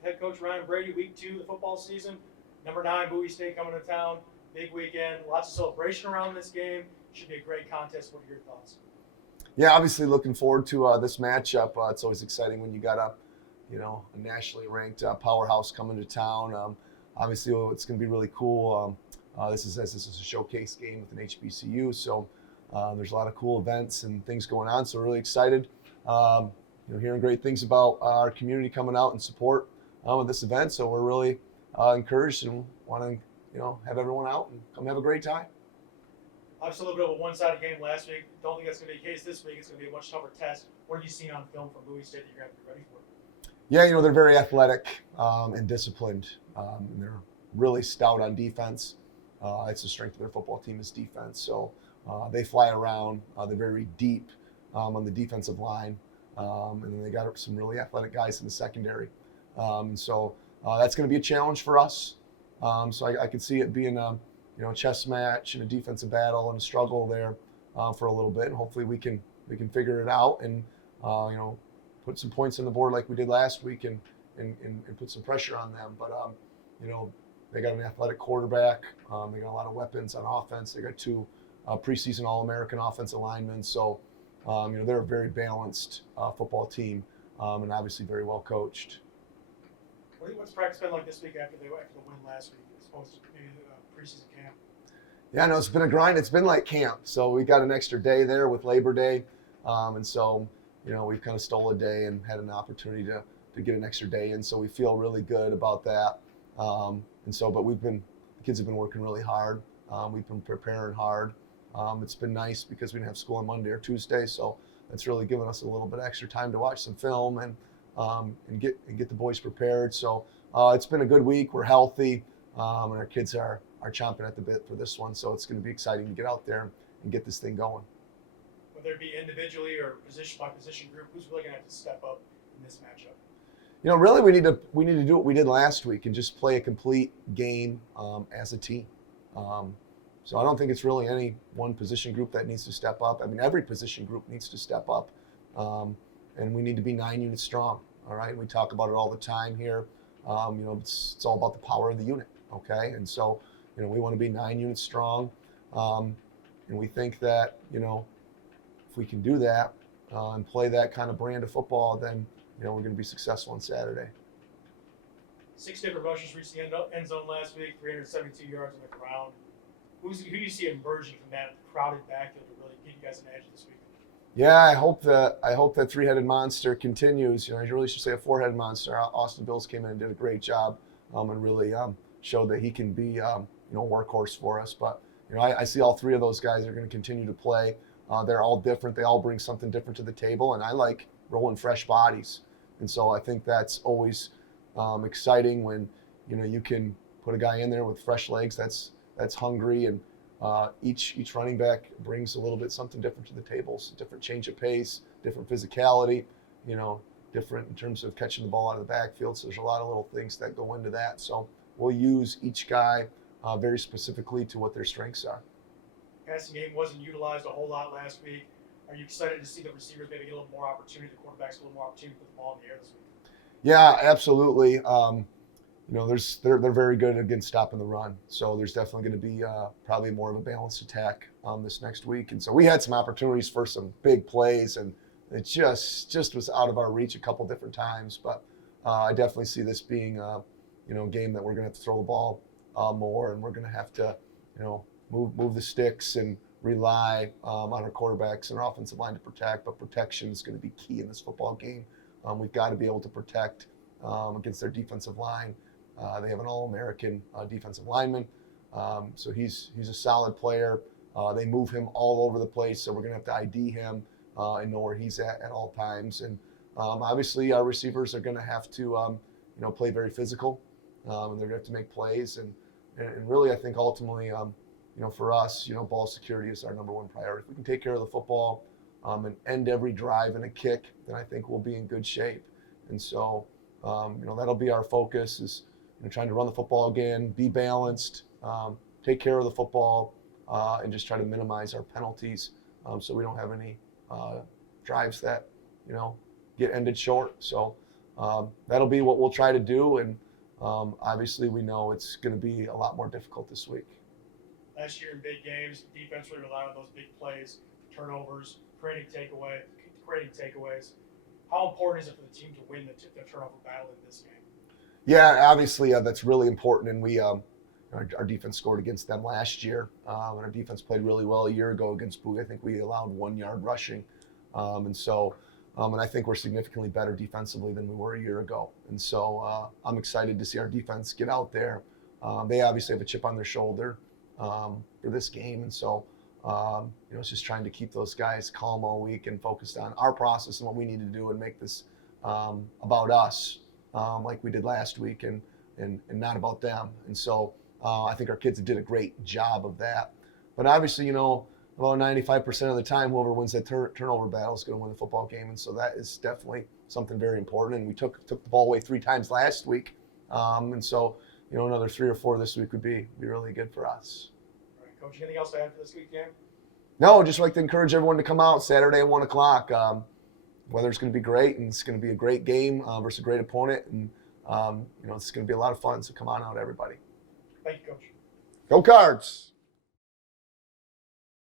with head coach Ryan Brady, week 2 of the football season. Number 9, Bowie State coming to town. Big weekend. Lots of celebration around this game. Should be a great contest. What are your thoughts? Yeah, obviously looking forward to this matchup. It's always exciting when you got a nationally ranked powerhouse coming to town. Obviously, it's going to be really cool. This is a showcase game with an HBCU, so there's a lot of cool events and things going on. So really excited. Hearing great things about our community coming out and support with this event. So we're really encouraged and want to have everyone out and come have a great time. Obviously, a little bit of a one-sided game last week. Don't think that's going to be the case this week. It's going to be a much tougher test. What have you seen on film from Bowie State that you're going to have to be ready for? Yeah, they're very athletic and disciplined. And they're really stout on defense. It's the strength of their football team is defense. So they fly around. They're very deep on the defensive line. And then they got some really athletic guys in the secondary. So that's going to be a challenge for us. So I could see it being a chess match and a defensive battle and a struggle there for a little bit. And hopefully we can figure it out and put some points on the board like we did last week and put some pressure on them. But they got an athletic quarterback. They got a lot of weapons on offense. They got 2 preseason All-American offensive linemen. So they're a very balanced football team and obviously very well coached. What's practice been like this week after the win last week, as opposed to maybe the preseason camp? Yeah, no, it's been a grind. It's been like camp. So we got an extra day there with Labor Day. And so, we've kind of stole a day and had an opportunity to get an extra day in. So we feel really good about that. But the kids have been working really hard. We've been preparing hard. It's been nice because we didn't have school on Monday or Tuesday. So that's really given us a little bit extra time to watch some film and get the boys prepared. So it's been a good week. We're healthy. And our kids are chomping at the bit for this one. So it's going to be exciting to get out there and get this thing going. Whether it be individually or position by position group, who's really going to have to step up in this matchup? Really we need to do what we did last week and just play a complete game as a team. So I don't think it's really any one position group that needs to step up. I mean, every position group needs to step up. And we need to be 9 units strong. All right. We talk about it all the time here. It's all about the power of the unit. Okay. And so, we want to be 9 units strong. And we think that, if we can do that and play that kind of brand of football, then, we're going to be successful on Saturday. 6 different rushes reached the end zone last week, 372 yards on the ground. Who do you see emerging from that crowded backfield to really give you guys an edge this week? Yeah, I hope that 3-headed monster continues. I really should say a 4-headed monster. Austin Bills came in and did a great job and really showed that he can be a workhorse for us. But I see all 3 of those guys are going to continue to play. They're all different. They all bring something different to the table, and I like rolling fresh bodies. And so I think that's always exciting when you can put a guy in there with fresh legs that's hungry, and each running back brings a little bit something different to the table. So different change of pace, different physicality, different in terms of catching the ball out of the backfield. So there's a lot of little things that go into that. So we'll use each guy very specifically to what their strengths are. Passing game wasn't utilized a whole lot last week. Are you excited to see the receivers maybe get a little more opportunity, the quarterbacks a little more opportunity to put the ball in the air this week? Yeah, absolutely. They're very good against stopping the run. So there's definitely going to be probably more of a balanced attack this next week. And so we had some opportunities for some big plays, and it just was out of our reach a couple different times. But I definitely see this being a game that we're going to have to throw the ball more, and we're going to have to move the sticks and rely on our quarterbacks and our offensive line to protect. But protection is going to be key in this football game. We've got to be able to protect against their defensive line. They have an All-American defensive lineman, so he's a solid player. They move him all over the place, so we're going to have to ID him and know where he's at all times. And obviously, our receivers are going to have to play very physical, and they're going to have to make plays. And really, I think ultimately, for us, ball security is our number one priority. If we can take care of the football and end every drive in a kick, then I think we'll be in good shape. And so, that'll be our focus is trying to run the football again, be balanced, take care of the football, and just try to minimize our penalties so we don't have any drives that, get ended short. So that'll be what we'll try to do. And obviously, we know it's going to be a lot more difficult this week. Last year in big games, defense really relied on those big plays, turnovers, creating takeaways. How important is it for the team to win the turnover battle in this game? Yeah, obviously that's really important, and we our defense scored against them last year, and our defense played really well a year ago against Bowie. I think we allowed 1 yard rushing, and I think we're significantly better defensively than we were a year ago. And so I'm excited to see our defense get out there. They obviously have a chip on their shoulder for this game, and so it's just trying to keep those guys calm all week and focused on our process and what we need to do and make this about us, like we did last week, and not about them. And so I think our kids did a great job of that. But obviously, about 95% of the time, whoever wins that turnover battle is going to win the football game. And so that is definitely something very important. And we took the ball away 3 times last week. And so, another 3 or 4 this week would be really good for us. All right, Coach, anything else to add for this week, Dan? No, just like to encourage everyone to come out Saturday at 1 o'clock. Weather's going to be great, and it's going to be a great game versus a great opponent. And, it's going to be a lot of fun. So come on out, everybody. Thank you, Coach. Go Cards!